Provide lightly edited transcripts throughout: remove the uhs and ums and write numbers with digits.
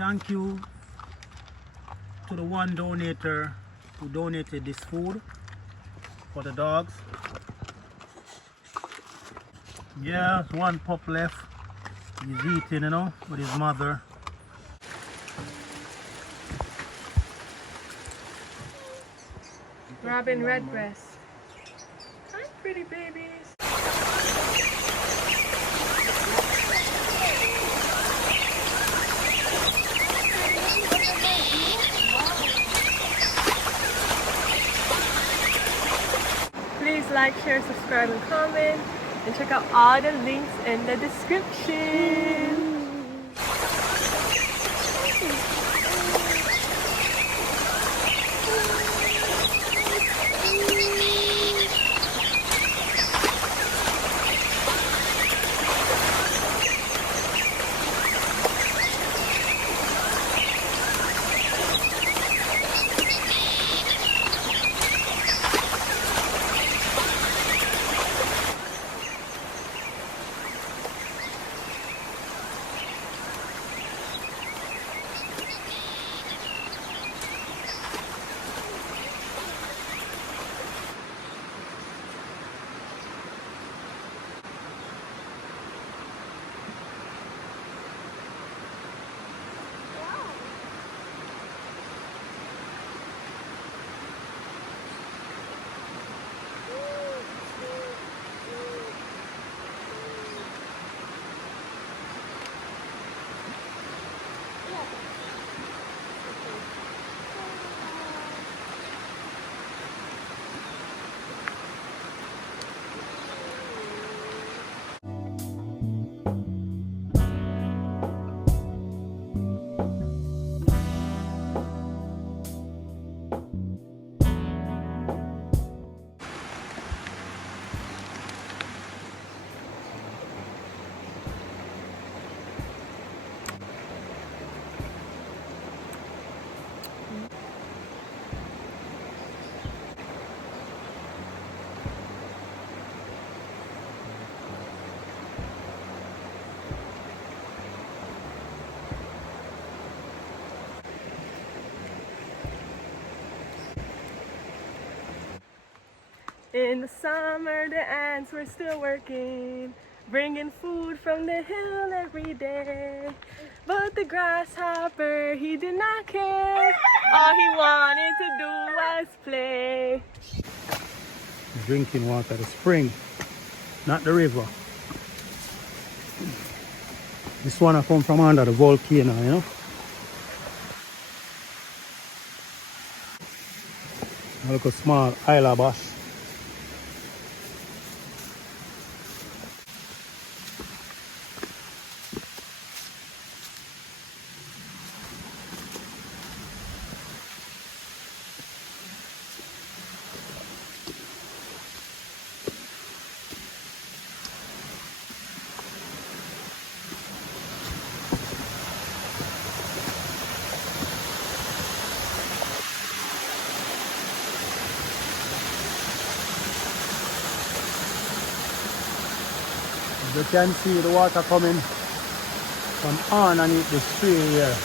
thank you to the one donator who donated this food for the dogs. Yeah, one pup left. He's eating, you know, with his mother. Robin Redbreast. Hi, pretty babies. Please like, share, subscribe, and comment. And check out all the links in the description. In the summer, the ants were still working, bringing food from the hill every day. But the grasshopper, he did not care. All he wanted to do was play. Drinking water, the spring, not the river. This one I come from under the volcano, you know. Look a small Isla Bash. You can see the water coming from underneath this tree here.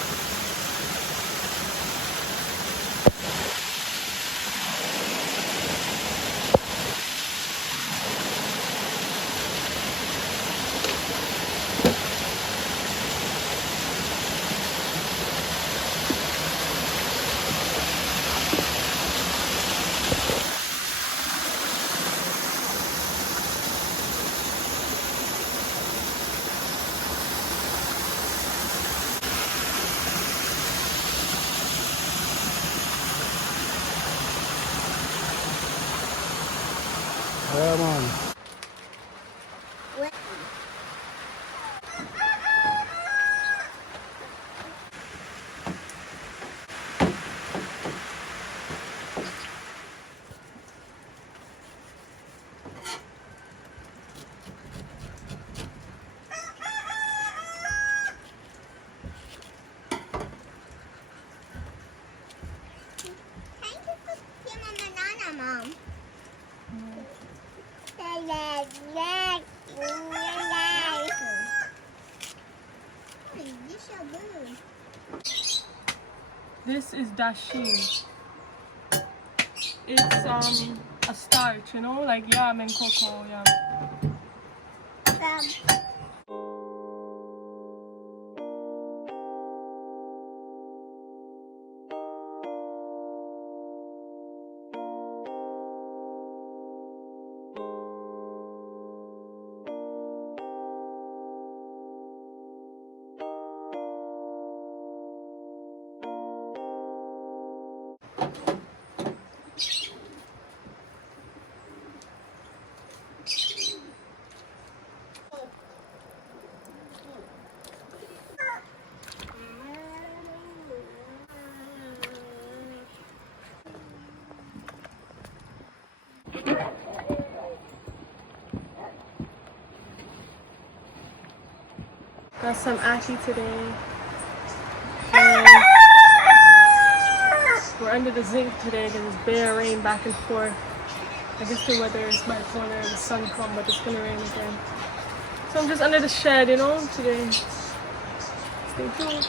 This is dashi. It's a starch, you know, like yam and cocoa, yam. Got some ackee today. And we're under the zinc today because it's bare rain back and forth. I guess the weather is bipolar, the sun come, but it's gonna rain again. So I'm just under the shed, you know, today. Stay tuned.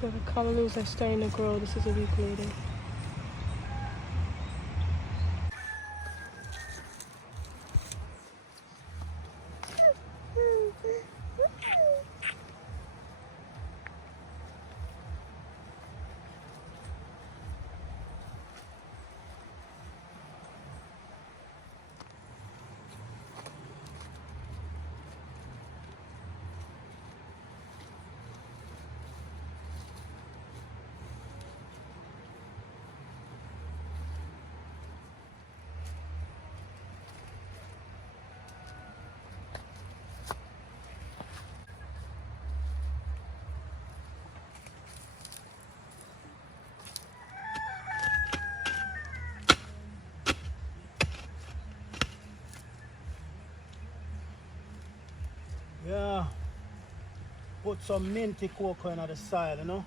So the callalus are starting to grow. This is a week later. Yeah. Put some minty cocoa in the soil, you know.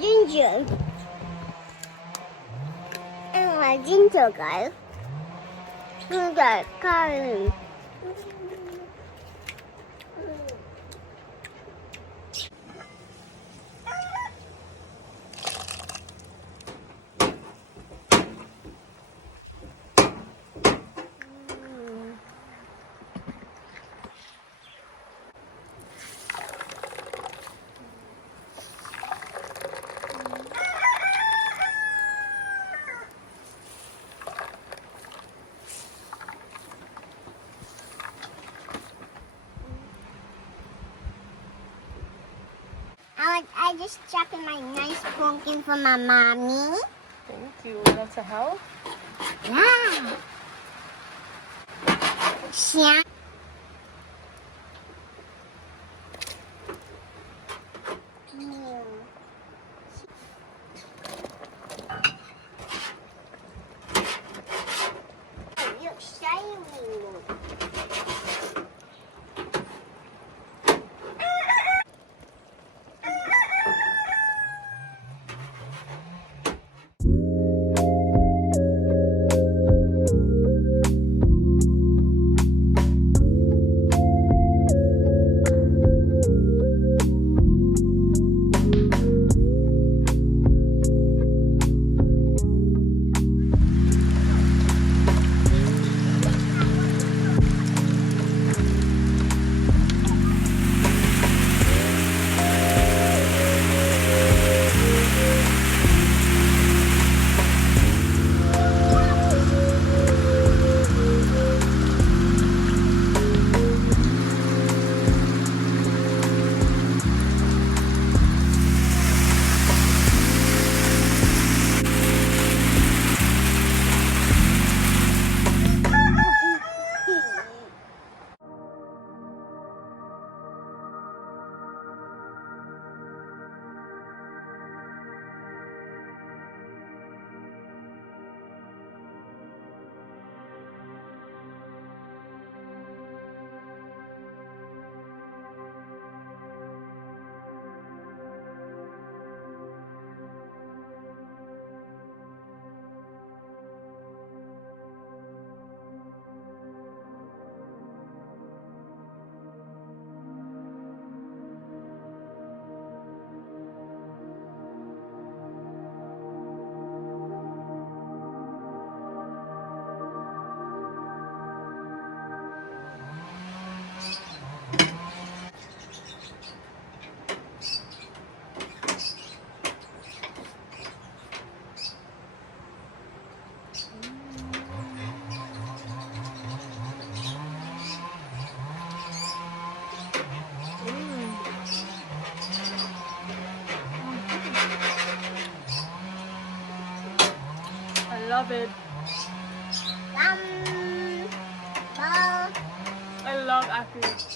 ginger. And my ginger guys. Ginger curry. I just dropped my nice pumpkin for my mommy? Thank you. That's a help. Yeah. Yeah. You're shiny. I love it. Ball. I love Aki.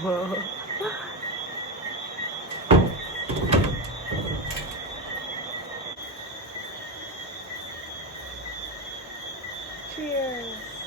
Whoa. Cheers.